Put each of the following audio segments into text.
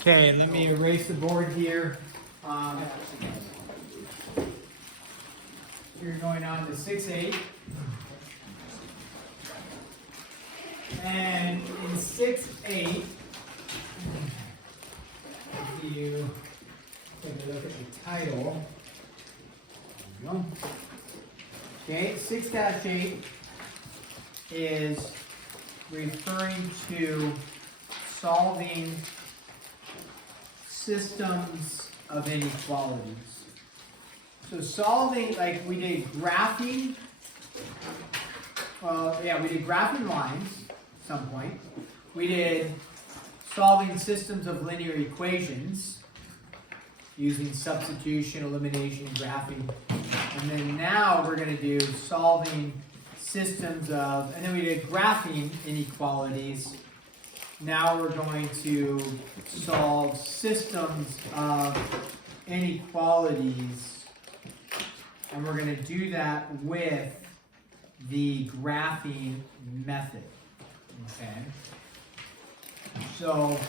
Okay, let me erase the board here. You're going on to 6-8. And in 6-8, if you take a look at the title, there you go. Okay, 6-8 is referring to solving systems of inequalities. So solving, like we did graphing, we did graphing lines at some point. We did solving systems of linear equations using substitution, elimination, and graphing. And then now we're going to do solving systems of, and then we did graphing inequalities. Now we're going to solve systems of inequalities, and we're going to do that with the graphing method. Okay? So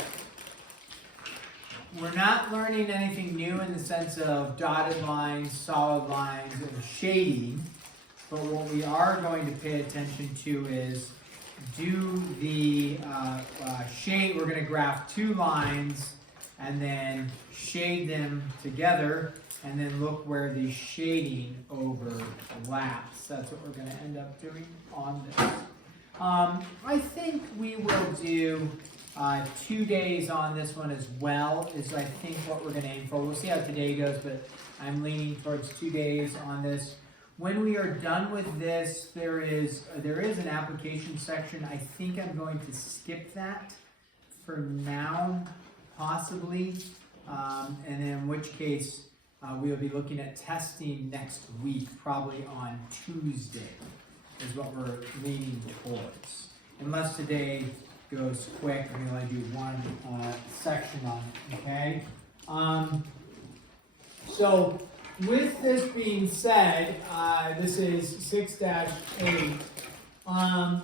we're not learning anything new in the sense of dotted lines, solid lines, and shading, but what we are going to pay attention to is do the shade. We're going to graph two lines and then shade them together and then look where the shading overlaps. That's what we're going to end up doing on this. I think we will do 2 days on this one as well, is I think what we're going to aim for. We'll see how today goes, but I'm leaning towards 2 days on this. When we are done with this, there is an application section. I think I'm going to skip that for now, possibly, and then in which case we'll be looking at testing next week, probably on Tuesday, is what we're leaning towards. Unless today goes quick, I'm going to do one section on it, okay? So with this being said, this is 6-8.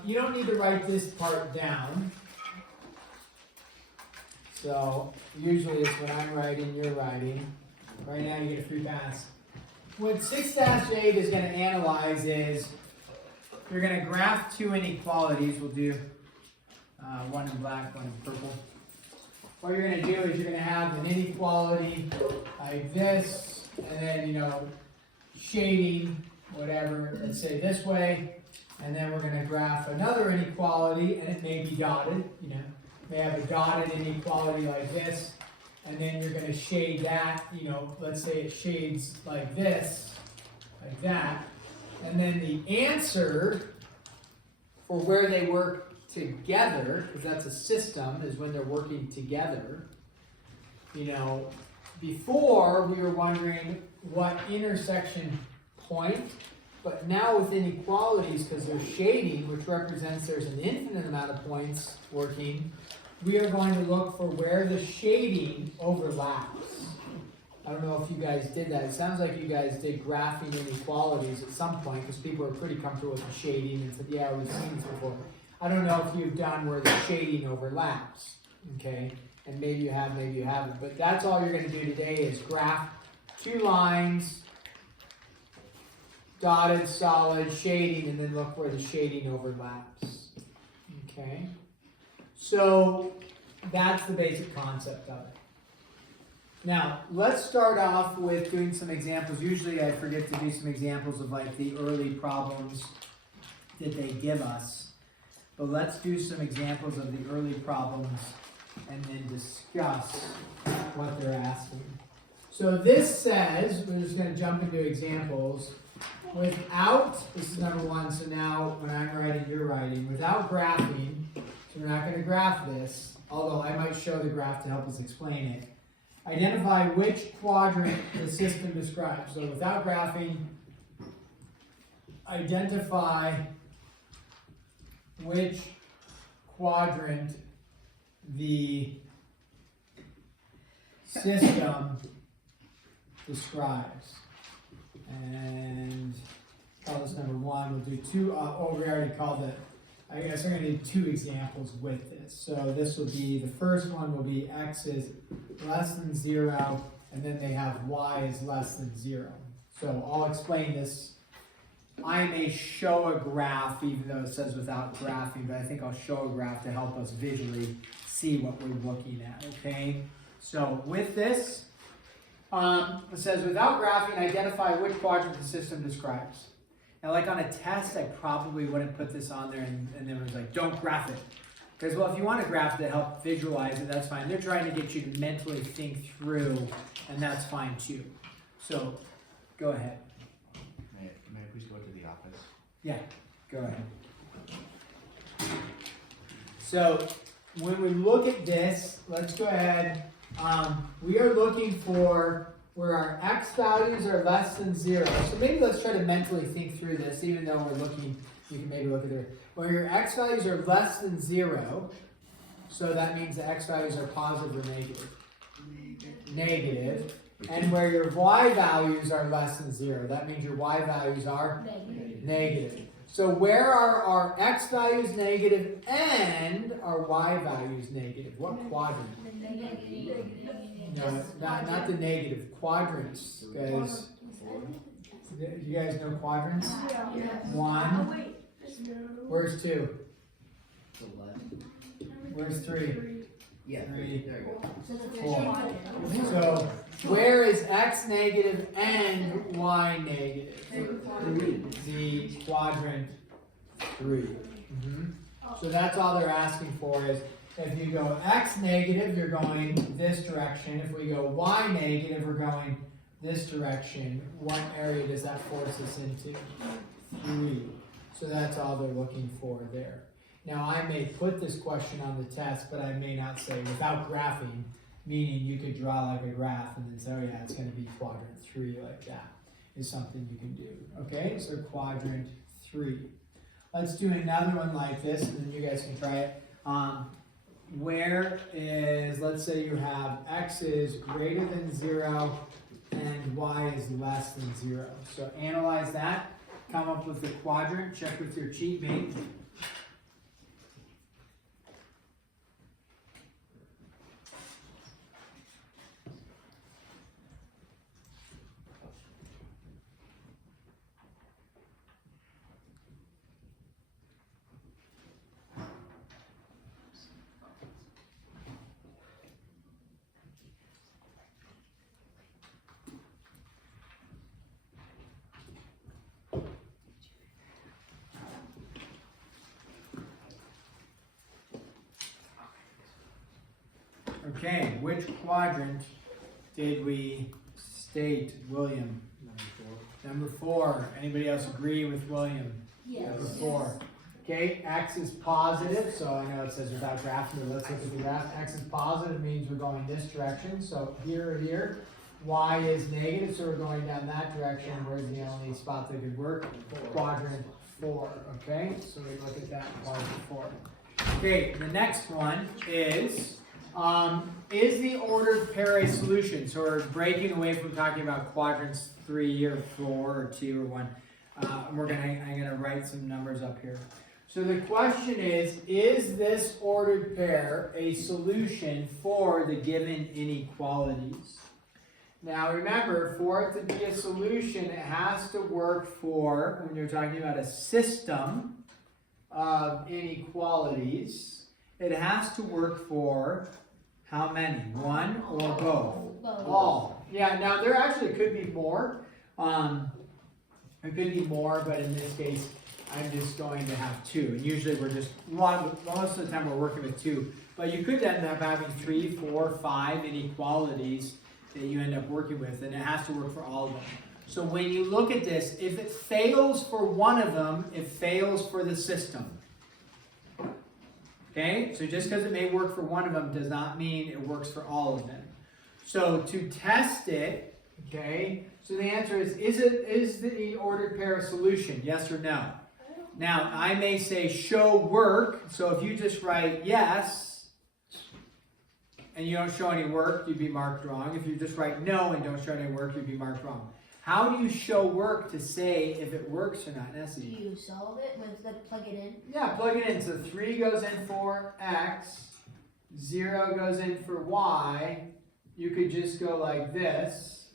You don't need to write this part down. So usually it's when I'm writing, you're writing. Right now you get a free pass. What 6-8 is going to analyze is you're going to graph two inequalities. We'll do one in black, one in purple. What you're going to do is you're going to have an inequality like this. And then, shading, whatever, let's say this way. And then we're going to graph another inequality, and it may be dotted, may have a dotted inequality like this. And then you're going to shade that, let's say it shades like this, like that. And then the answer for where they work together, because that's a system, is when they're working together, before, we were wondering what intersection point, but now with inequalities, because they're shading, which represents there's an infinite amount of points working, we are going to look for where the shading overlaps. I don't know if you guys did that. It sounds like you guys did graphing inequalities at some point, because people are pretty comfortable with the shading and said, yeah, we've seen this before. I don't know if you've done where the shading overlaps, okay? And maybe you have, maybe you haven't. But that's all you're going to do today is graph two lines, dotted, solid, shading, and then look where the shading overlaps. Okay? So that's the basic concept of it. Now, let's start off with doing some examples. Usually I forget to do some examples of like the early problems that they give us. But let's do some examples of the early problems and then discuss what they're asking. So this says, we're just going to jump into examples, without, this is number one, so now when I'm writing, you're writing, without graphing, so we're not going to graph this, although I might show the graph to help us explain it. Identify which quadrant the system describes. So without graphing, identify which quadrant the system describes. And call this number one. We'll do two. We already called it I guess we're going to do two examples with this. So this will be, the first one will be x is less than 0, and then they have y is less than 0. So I'll explain this. I may show a graph, even though it says without graphing, but I think I'll show a graph to help us visually see what we're looking at, okay? So with this, it says without graphing, identify which quadrant the system describes. Now, like on a test, I probably wouldn't put this on there and then it was like, don't graph it. Because, well, if you want a graph to help visualize it, that's fine. They're trying to get you to mentally think through, and that's fine too. So, go ahead. May I please go to the office? Yeah, go ahead. So, when we look at this, let's go ahead. We are looking for where our x values are less than 0. So maybe let's try to mentally think through this, even though we're looking, you can maybe look at it. Where your x values are less than 0, so that means the x values are positive or negative. Negative. And where your y values are less than 0, that means your y values are negative. So where are our x values negative and our y values negative? What quadrant? No, not the negative, quadrants, guys. Do you guys know quadrants? One. Where's 2? Where's 3? Yeah, 3. there you go. 4. So where is x negative and y negative? The quadrant 3. So that's all they're asking for is, if you go x negative, you're going this direction. If we go y negative, we're going this direction. What area does that force us into? 3. So that's all they're looking for there. Now I may put this question on the test, but I may not say without graphing, meaning you could draw like a graph and then say, oh yeah, it's going to be quadrant 3 like that, is something you can do. Okay, so quadrant 3. Let's do another one like this, and then you guys can try it. Where is, let's say you have x is greater than 0 and y is less than 0. So analyze that, come up with the quadrant, check with your cheat mate. Okay, which quadrant did we state, William? Number 4. Anybody else agree with William? Yes. Number 4. Okay, x is positive, so I know it says without graphing, but let's look at the graph. X is positive means we're going this direction, so here or here. Y is negative, so we're going down that direction. Where's the only spot that could work? Quadrant 4, okay? So we look at that, quadrant 4. Okay, the next one is the ordered pair a solution? So we're breaking away from talking about quadrants 3 or 4 or 2 or 1. I'm gonna write some numbers up here. So the question is this ordered pair a solution for the given inequalities? Now remember, for it to be a solution, it has to work for, when you're talking about a system of inequalities, it has to work for how many? One or both? Both. All. Yeah, now there actually could be more. It could be more, but in this case, I'm just going to have 2. And usually we're just, most of the time we're working with 2. But you could end up having 3, 4, 5 inequalities that you end up working with, and it has to work for all of them. So when you look at this, if it fails for one of them, it fails for the system. Okay, so just because it may work for one of them does not mean it works for all of them. So to test it, okay, so the answer is the ordered pair a solution, yes or no? Now, I may say show work, so if you just write yes, and you don't show any work, you'd be marked wrong. If you just write no and don't show any work, you'd be marked wrong. How do you show work to say if it works or not, Do Nessie? you solve it with like plug it in? Yeah, plug it in. So 3 goes in for x, 0 goes in for y. You could just go like this.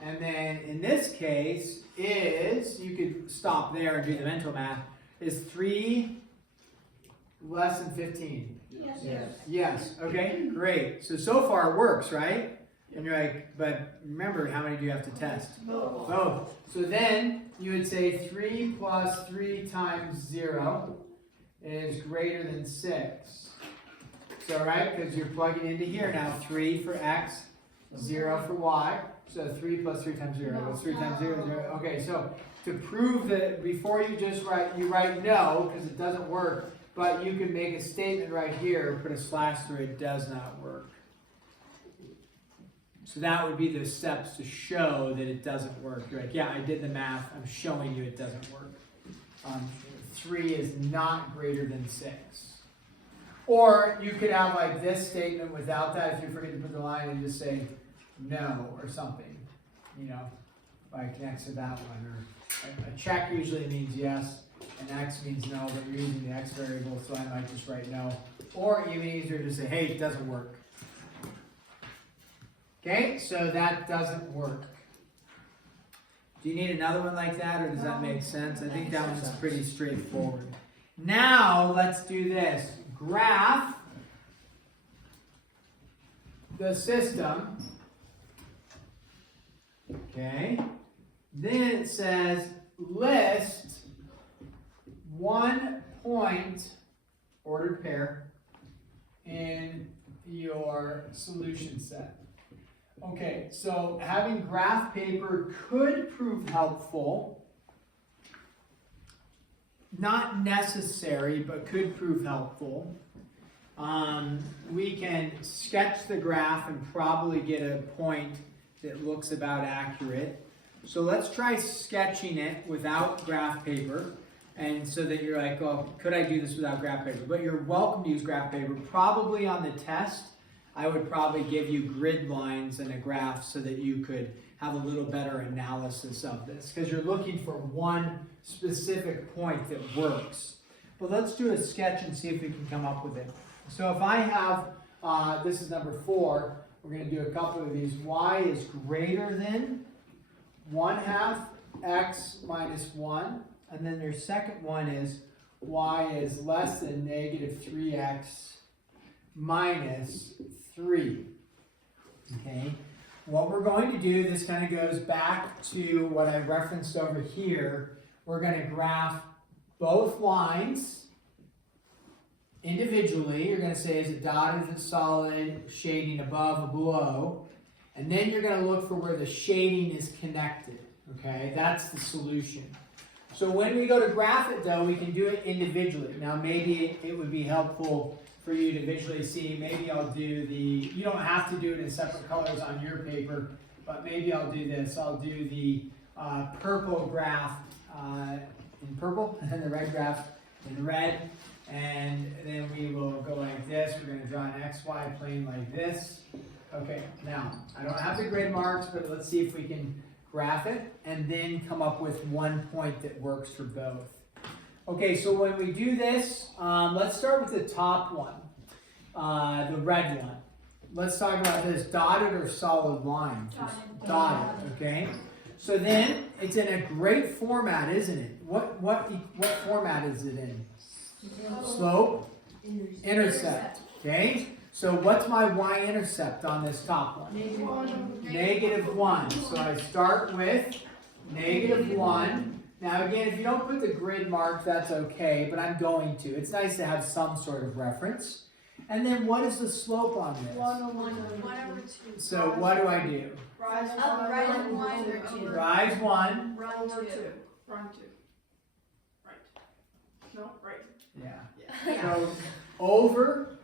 And then in this case is, you could stop there and do the mental math, is 3 less than 15? Yes. Yes, okay, great. So far it works, right? And you're like, but remember, how many do you have to test? Both. So then you would say 3 plus 3 times 0 is greater than 6. So, right, because you're plugging into here now, 3 for x, 0 for y. So 3 plus 3 times 0. What's 3 times 0? 0. Okay, so to prove that, before you just write no, because it doesn't work, but you can make a statement right here, put a slash through it, does not work. So that would be the steps to show that it doesn't work. You're like, yeah, I did the math, I'm showing you it doesn't work. 3 is not greater than 6. Or you could have like this statement without that, if you forget to put the line, and just say no or something, you know, like next to that one. Or a check usually means yes, and x means no, but you're using the x variable, so I might just write no. Or even easier to say, hey, it doesn't work. Okay, so that doesn't work. Do you need another one like that, or does that make sense? I think that one's pretty straightforward. Now, let's do this. Graph the system. Okay. Then it says list 1 point ordered pair in your solution set. Okay, so having graph paper could prove helpful. Not necessary, but could prove helpful. We can sketch the graph and probably get a point that looks about accurate. So let's try sketching it without graph paper. And so that you're like, oh, could I do this without graph paper? But you're welcome to use graph paper. Probably on the test, I would probably give you grid lines and a graph so that you could have a little better analysis of this, because you're looking for one specific point that works. But let's do a sketch and see if we can come up with it. So if I have, this is number 4, we're going to do a couple of these. Y is greater than 1/2 x minus 1. And then your second one is y is less than negative 3x minus 3. Okay. What we're going to do, this kind of goes back to what I referenced over here. We're going to graph both lines individually. You're going to say, is it dotted, is it solid, shading above or below? And then you're going to look for where the shading is connected. Okay, that's the solution. So when we go to graph it though, we can do it individually. Now maybe it would be helpful for you to visually see. Maybe I'll do you don't have to do it in separate colors on your paper, but maybe I'll do this. I'll do the purple graph in purple and the red graph in red. And then we will go like this. We're going to draw an XY plane like this. Okay, now I don't have the grid marks, but let's see if we can graph it and then come up with one point that works for both. Okay, so when we do this, let's start with the top one, the red one. Let's talk about this, dotted or solid line? Dotted, okay? So then, it's in a great format, isn't it? What format is it in? Slope? Intercept, okay? So what's my y-intercept on this top one? -1. So I start with -1. Now again, if you don't put the grid mark, that's okay, but I'm going to. It's nice to have some sort of reference. And then what is the slope on this? 1/2. So what do I do? Rise 1, Rise 1. run 2. Run 2. Right. No, right. Yeah. So over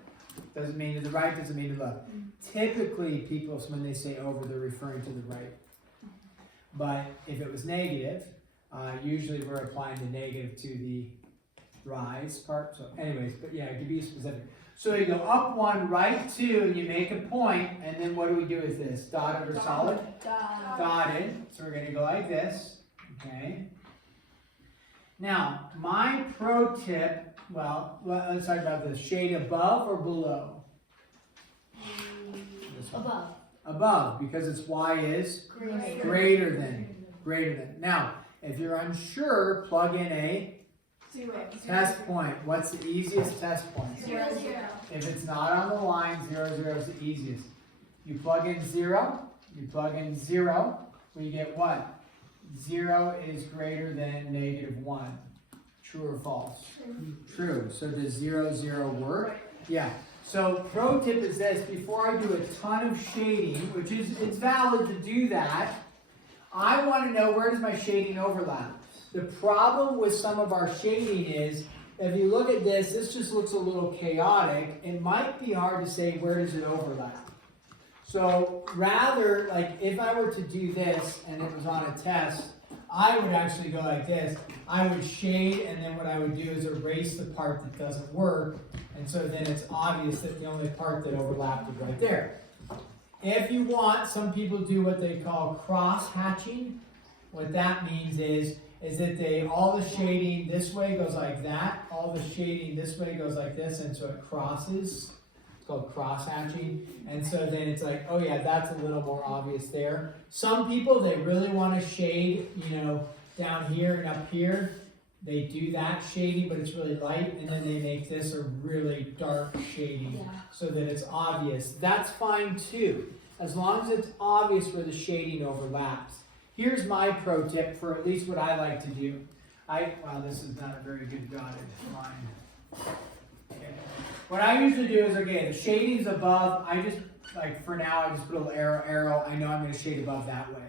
doesn't mean to the right, doesn't mean to the left. Typically, people, when they say over, they're referring to the right. But if it was negative, usually we're applying the negative to the rise part. So anyways, but yeah, to be specific. So you go up 1, right 2, you make a point, and then what do we do with this? Dotted or solid? Dotted. So we're going to go like this. Okay. Now, my pro tip, well, let's talk about this. Shade above or below? This one. Above. Above, because its y is greater than. Greater than. Now, if you're unsure, plug in a 0. test point. What's the easiest test point? 0, 0. If it's not on the line, 0, 0 is the easiest. You plug in 0, you plug in 0, we get what? 0 is greater than -1. True or false? True. So does 0, 0 work? Yeah. So pro tip is this, before I do a ton of shading, which is, it's valid to do that, I want to know where does my shading overlap. The problem with some of our shading is, if you look at this, this just looks a little chaotic. It might be hard to say where does it overlap. So rather, like if I were to do this and it was on a test, I would actually go like this. I would shade, and then what I would do is erase the part that doesn't work, and so then it's obvious that the only part that overlapped is right there. If you want, some people do what they call cross hatching. What that means is that all the shading this way goes like that, all the shading this way goes like this, and so it crosses. It's called cross hatching, and so then it's like, oh yeah, that's a little more obvious there. Some people, they really want to shade, down here and up here. They do that shading, but it's really light, and then they make this a really dark shading so that it's obvious. That's fine too, as long as it's obvious where the shading overlaps. Here's my pro tip for at least what I like to do. Wow, this is not a very good dotted line. Okay. What I usually do is, okay, the shading's above, I just, like for now, I just put a little arrow, I know I'm going to shade above that way.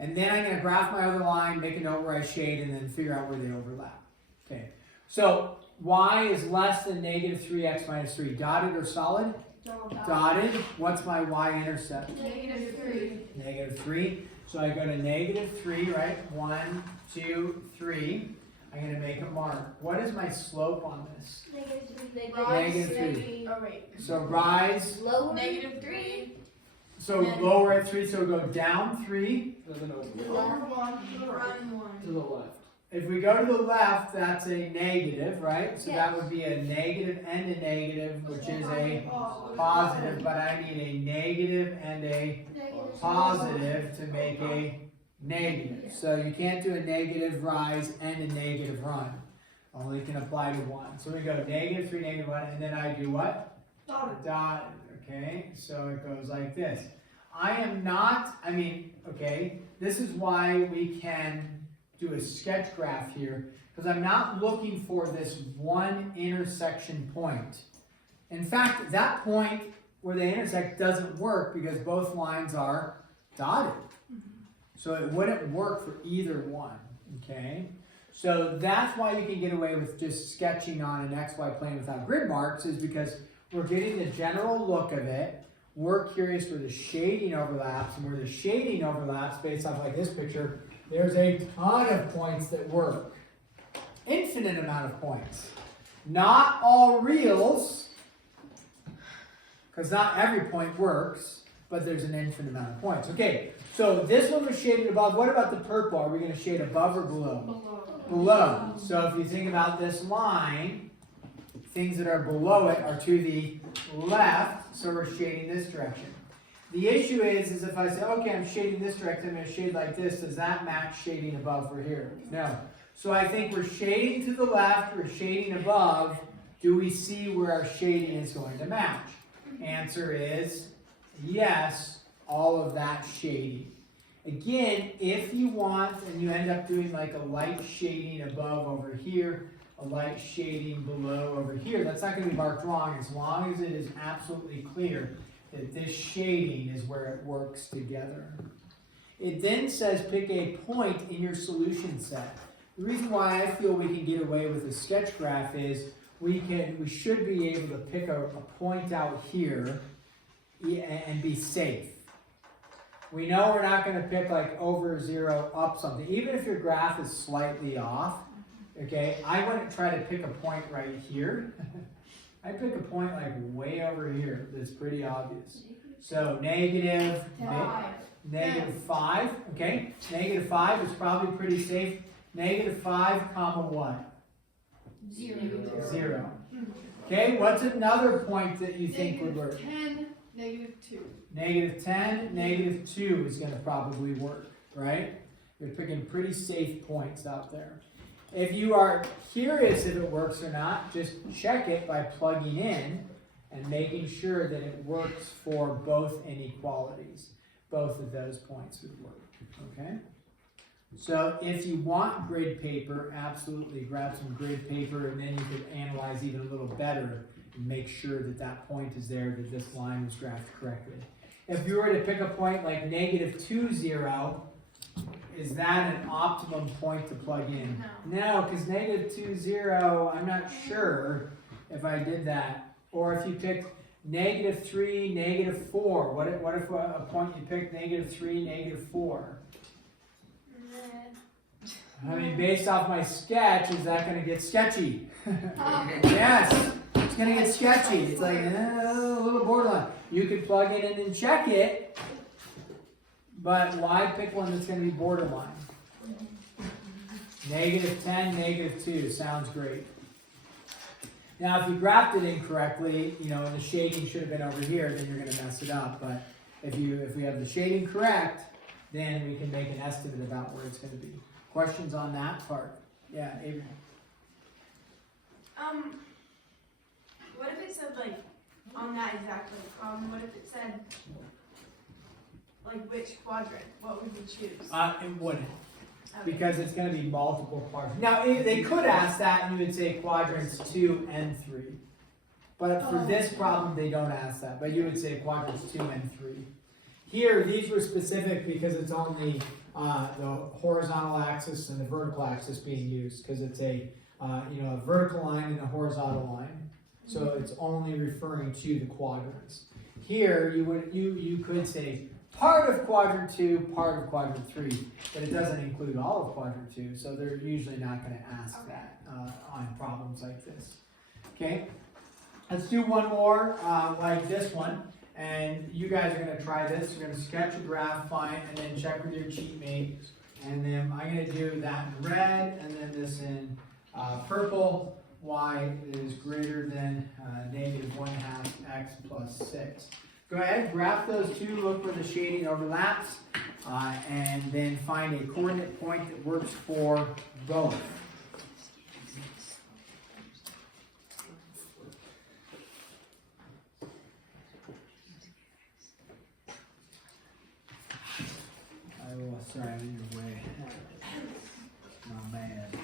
And then I'm going to graph my other line, make a note where I shade, and then figure out where they overlap. Okay, so y is less than -3x minus 3. Dotted or solid? Dotted. What's my y-intercept? -3. -3. So I go to -3, right? 1, 2, 3. I'm going to make a mark. What is my slope on this? -3. Oh, wait. So rise. Lower. -3. So lower at 3, so go down 3. Over 1. Run 1. To the left. If we go to the left, that's a negative, right? So that Yes. would be a negative and a negative, which is a positive, but I need a negative and a positive to make a negative. So you can't do a negative rise and a negative run. Only can apply to one. So we go -3, -1, and then I do what? Dotted. Okay, so it goes like this. This is why we can do a sketch graph here, because I'm not looking for this one intersection point. In fact, that point where they intersect doesn't work because both lines are dotted. So it wouldn't work for either one, okay? So that's why you can get away with just sketching on an XY plane without grid marks, is because we're getting the general look of it. We're curious where the shading overlaps, and where the shading overlaps, based off like this picture, there's a ton of points that work. Infinite amount of points. Not all reals, because not every point works, but there's an infinite amount of points. Okay, so this one was shaded above. What about the purple? Are we going to shade above or below? Below. So if you think about this line, things that are below it are to the left, so we're shading this direction. The issue is if I say, okay, I'm shading this direction, I'm going to shade like this, does that match shading above or here? No. So I think we're shading to the left, we're shading above. Do we see where our shading is going to match? Answer is yes, all of that shading. Again, if you want, and you end up doing like a light shading above over here, a light shading below over here, that's not going to be marked wrong as long as it is absolutely clear that this shading is where it works together. It then says pick a point in your solution set. The reason why I feel we can get away with a sketch graph is we should be able to pick a point out here and be safe. We know we're not going to pick like over 0, up something. Even if your graph is slightly off, okay, I wouldn't try to pick a point right here. I pick a point like way over here that's pretty obvious. So negative, -5, okay? -5 is probably pretty safe. -5 comma what? 0. Okay, what's another point that you think would work? -10, -2. -10, -2 is gonna probably work, right? You're picking pretty safe points out there. If you are curious if it works or not, just check it by plugging in and making sure that it works for both inequalities. Both of those points would work, okay? So if you want grid paper, absolutely grab some grid paper, and then you could analyze even a little better and make sure that that point is there, that this line was graphed correctly. If you were to pick a point like -2, 0, is that an optimum point to plug in? No, because -2, 0, I'm not sure if I did that. Or if you picked -3, -4, what if a point you picked -3, -4? I mean, based off my sketch, is that going to get sketchy? Yes, it's going to get sketchy. It's like a little borderline. You could plug it in and check it, but why pick one that's going to be borderline? -10, -2 sounds great. Now, if you graphed it incorrectly, and the shading should have been over here, then you're going to mess it up. But if we have the shading correct, then we can make an estimate about where it's going to be. Questions on that part? Yeah, Abraham. What if it said like, on that exactly, what if it said, like which quadrant, what would you choose? It wouldn't, Okay. because it's going to be multiple quadrants. Now, they could ask that, and you would say quadrants 2 and 3. But for this problem, they don't ask that. But you would say quadrants 2 and 3. Here, these were specific because it's only the horizontal axis and the vertical axis being used, because it's a vertical line and a horizontal line. So it's only referring to the quadrants. Here, you could say part of quadrant 2, part of quadrant 3, but it doesn't include all of quadrant 2, so they're usually not going to ask that on problems like this. Okay, let's do one more like this one, and you guys are going to try this. You're going to sketch a graph, fine, and then check with your sheet mate, and then I'm going to do that in red, and then this in purple. Y is greater than -1/2 x plus 6. Go ahead, graph those two, look where the shading overlaps, and then find a coordinate point that works for both. Sorry, I'm in your way. Not bad.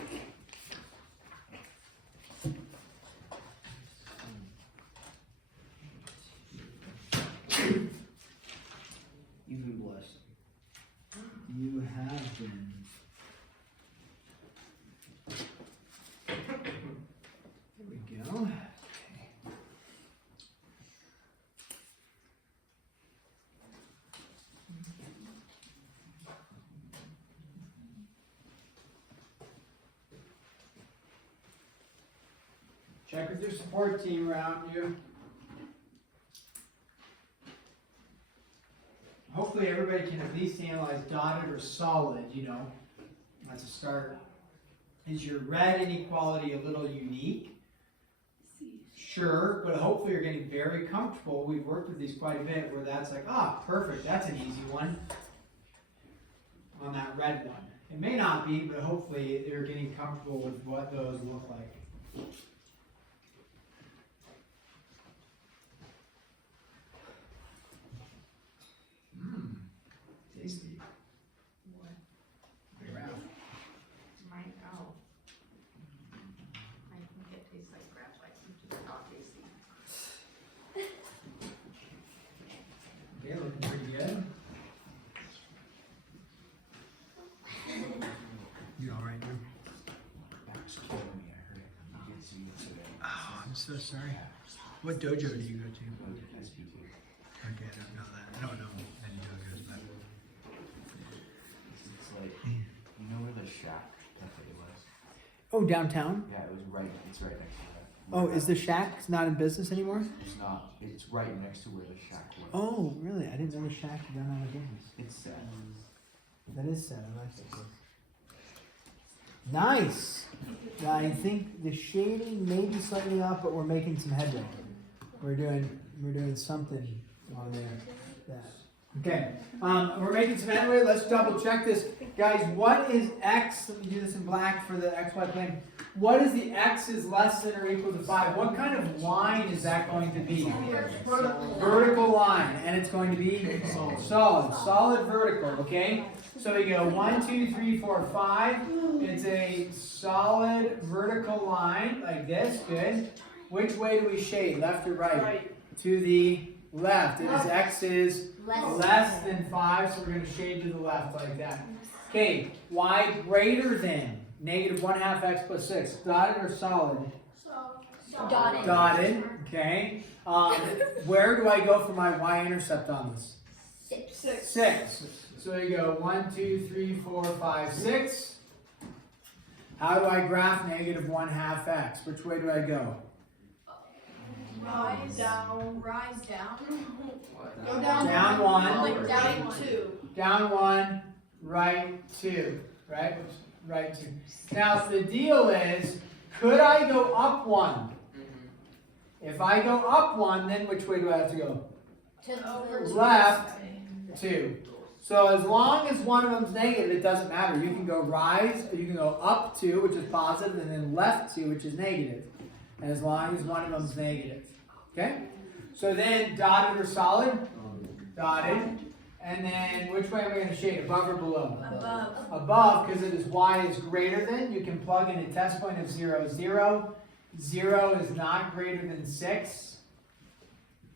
You've been blessed. You have been. There we go. Okay. Check with your support team around you. Hopefully everybody can at least analyze dotted or solid, as a start. Is your red inequality a little unique? Sure, but hopefully you're getting very comfortable. We've worked with these quite a bit where that's like, perfect, that's an easy one on that red one. It may not be, but hopefully you're getting comfortable with what those look like. Tasty. What? Graph. Mine, I think it tastes like crap, like just not tasty. Okay, looking pretty good. You all right, dude? Back's killing me, I heard it. You did see it today. Oh, I'm so sorry. What dojo do you go to? Go to SB2. Okay, I don't know that. I don't know any dojos, but It's like, you know where the shack cafe was? oh, downtown. Yeah, it's right next to that. Oh, is the shack not in business anymore? It's not, it's right next to where the shack was. Oh, really? I didn't know the shack had done out of business. It's sad. That is sad. I like that place. Nice. I think the shading may be slightly off, but we're making some headway. We're doing something on there. Okay. We're making some headway. Let's double check this, guys. What is x? Let me do this in black for the xy plane. What is the x is less than or equal to 5? What kind of line is that going to be? Vertical line, and it's going to be solid vertical. Okay. So we go 1, 2, 3, 4, 5. It's a solid vertical line like this. Good. Which way do we shade? Left or right? To the left. It is x is less than 5, so we're going to shade to the left like that. Okay. Y greater than negative 1/2 x plus 6. Dotted or solid? Dotted. Dotted. Okay. Where do I go for my y-intercept on this? 6. So you go 1, 2, 3, 4, 5, 6. How do I graph negative 1/2 x? Which way do I go? Rise down. Rise down. Go down. Down 1. Like down 2. Down 1, right 2. Right? Right 2. Now the deal is, could I go up 1? If I go up 1, then which way do I have to go? To the Left 2. So as long as one of them's negative, it doesn't matter. You can go rise, or you can go up 2, which is positive, and then left 2, which is negative. And as long as one of them's negative. Okay? So then dotted or solid? Dotted. And then which way am I going to shade? Above or below? Above. Above, because it is y is greater than. You can plug in a test point of 0, 0. 0 is not greater than 6.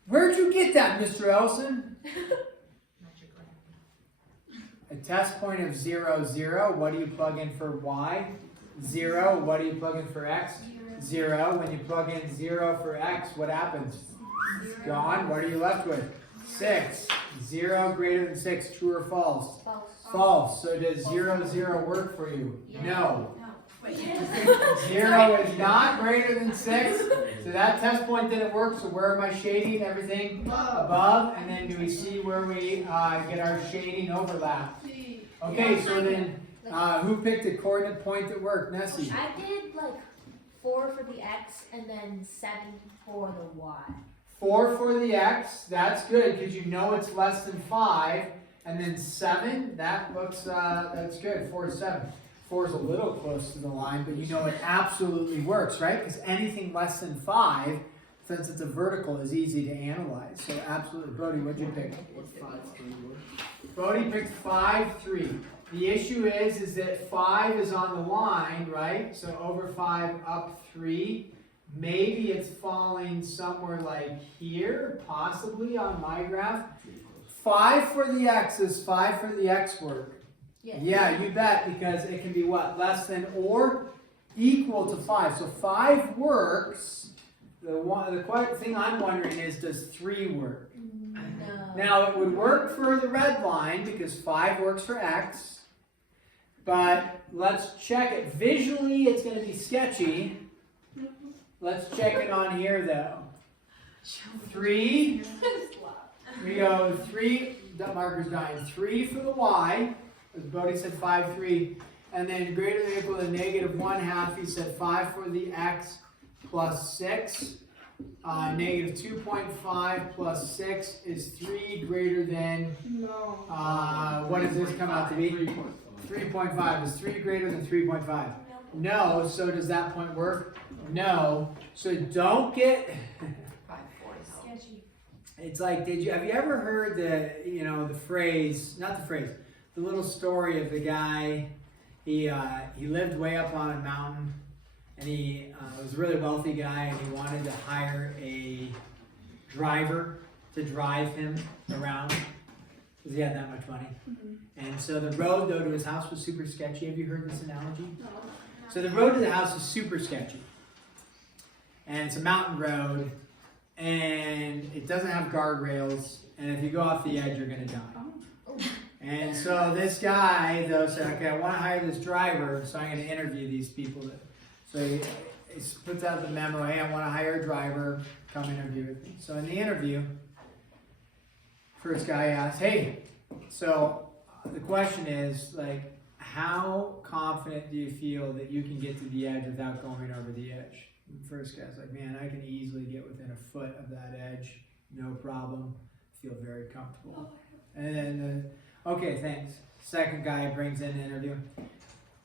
Where'd you get that, Mr. Elson? A test point of 0, 0. What do you plug in for y? 0. What do you plug in for x? 0. When you plug in 0 for x, what happens? It's gone. What are you left with? 6. 0 greater than 6. True or false? False. False. So does 0, 0 work for you? Yeah. No. No. Wait. 0 is not greater than 6. So that test point didn't work. So where am I shading everything? Above. And then do we see where we get our shading overlap? Okay, so then who picked a coordinate point that worked? Nessie. I did like 4 for the x and then 7 for the y. 4 for the x. That's good because you know it's less than 5. And then 7. That looks that's good. 4 is 7. 4 is a little close to the line, but you know it absolutely works, right? Because anything less than 5, since it's a vertical, is easy to analyze. So absolutely. Brody, what'd you pick? Brody picked 5, 3. The issue is that 5 is on the line, right? So over 5, up 3. Maybe it's falling somewhere like here, possibly on my graph. 5 for the x is 5 for the x work. Yes. Yeah, you bet, because it can be what? Less than or equal to 5. So 5 works. The thing I'm wondering is, does 3 work? No. Now, it would work for the red line because 5 works for x. But let's check it. Visually, it's going to be sketchy. Let's check it on here, though. 3. We go 3. That marker's dying. 3 for the y. As Bodie said 5, 3. And then greater than or equal to negative 1/2. He said 5 for the x plus 6. Negative 2.5 plus 6 is 3 greater than, what does this come out to be? 3.5. Is 3 greater than 3.5? No. So does that point work? No. So don't get... Sketchy. It's like, have you ever heard the phrase, not the phrase, the little story of the guy, he lived way up on a mountain, and he was a really wealthy guy, and he wanted to hire a driver to drive him around, because he had that much money. And so the road, though, to his house was super sketchy. Have you heard this analogy? So the road to the house is super sketchy. And it's a mountain road, and it doesn't have guardrails, and if you go off the edge, you're going to die. And so this guy, though, said, okay, I want to hire this driver, so I'm going to interview these people. So he puts out the memo, hey, I want to hire a driver, come interview with me. So in the interview, first guy asks, hey, so the question is, like, how confident do you feel that you can get to the edge without going over the edge? And the first guy's like, man, I can easily get within a foot of that edge, no problem, feel very comfortable. And then, okay, thanks. Second guy brings in the interview.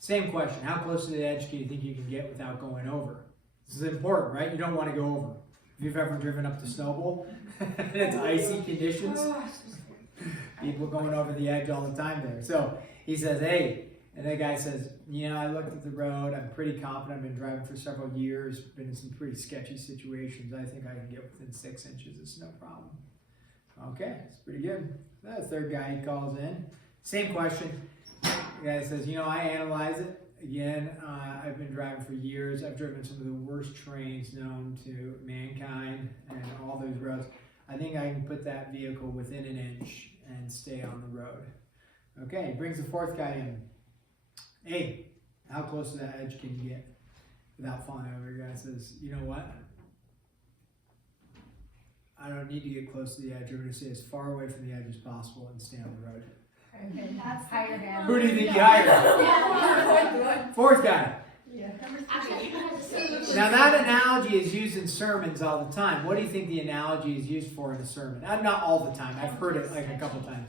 Same question, how close to the edge do you think you can get without going over? This is important, right? You don't want to go over. If you've ever driven up to Snowball, and it's icy conditions, people going over the edge all the time there. So he says, hey, and the guy says, yeah, I looked at the road, I'm pretty confident, I've been driving for several years, been in some pretty sketchy situations, I think I can get within 6 inches, it's no problem. Okay, it's pretty good. The third guy he calls in, same question. The guy says, you know, I analyze it. Again, I've been driving for years. I've driven some of the worst trains known to mankind and all those roads. I think I can put that vehicle within an inch and stay on the road. Okay, he brings the fourth guy in. Hey, how close to that edge can you get without falling over? The guy says, you know what? I don't need to get close to the edge. I'm going to stay as far away from the edge as possible and stay on the road. Okay, that's higher hand. Who do you think you hired? Fourth guy. Now that analogy is used in sermons all the time. What do you think the analogy is used for in a sermon? Not all the time. I've heard it like a couple times.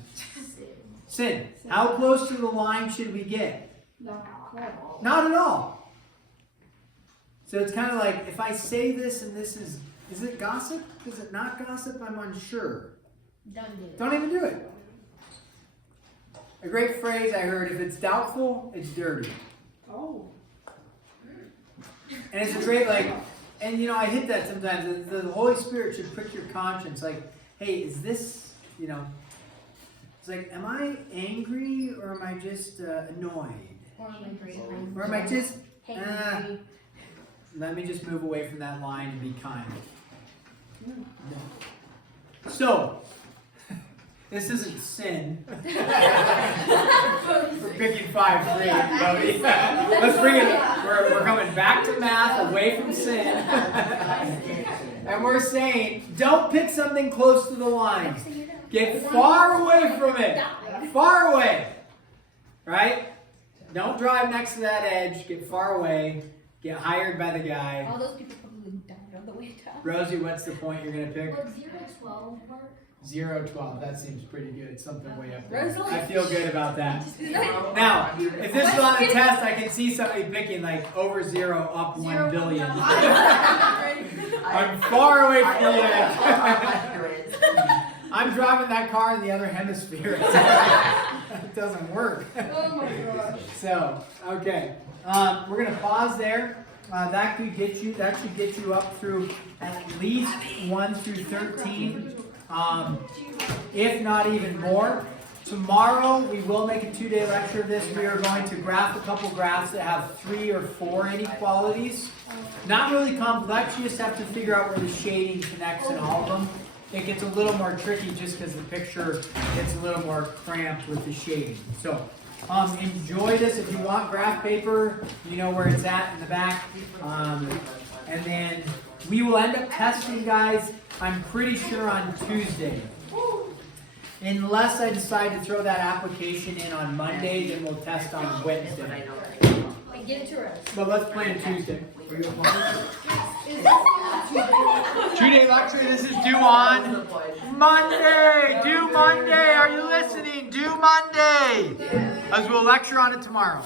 Sin. How close to the line should we get? Not at all. So it's kind of like, if I say this and this is it gossip? Is it not gossip? I'm unsure. Don't do it. Don't even do it. A great phrase I heard, if it's doubtful, it's dirty. Oh. And it's a great, like, and you know, I hit that sometimes. The Holy Spirit should prick your conscience, like, hey, is this, you know, it's like, am I angry or am I just annoyed? Or am I just, let me just move away from that line and be kind. So, this isn't sin. We're picking 5-3, Bobby. Let's bring it. We're coming back to math, away from sin. And we're saying, don't pick something close to the line. Get far away from it. Far away. Right? Don't drive next to that edge. Get far away. Get hired by the guy. All those people probably died on the way down. Rosie, what's the point you're going to pick? Would 0-12 work? 0-12. That seems pretty good. Something way up there. Rosalie? I feel good about that. Now, if this is on a test, I can see somebody picking like over 0, up 1 billion. I'm far away from the edge. I'm driving that car in the other hemisphere. It doesn't work. Oh my gosh. So, okay. We're going to pause there. That should get you up through at least 1 through 13. If not even more. Tomorrow we will make a 2-day lecture of this. We are going to graph a couple graphs that have 3 or 4 inequalities. Not really complex, you just have to figure out where the shading connects in all of them. It gets a little more tricky just because the picture gets a little more cramped with the shading. So enjoy this. If you want graph paper, you know where it's at in the back. And then we will end up testing, guys, I'm pretty sure on Tuesday. Unless I decide to throw that application in on Monday, then we'll test on Wednesday. Wait, give it to us. But let's plan Tuesday. 2-day lecture, this is due on Monday. Due Monday. Are you listening? Due Monday. As we'll lecture on it tomorrow.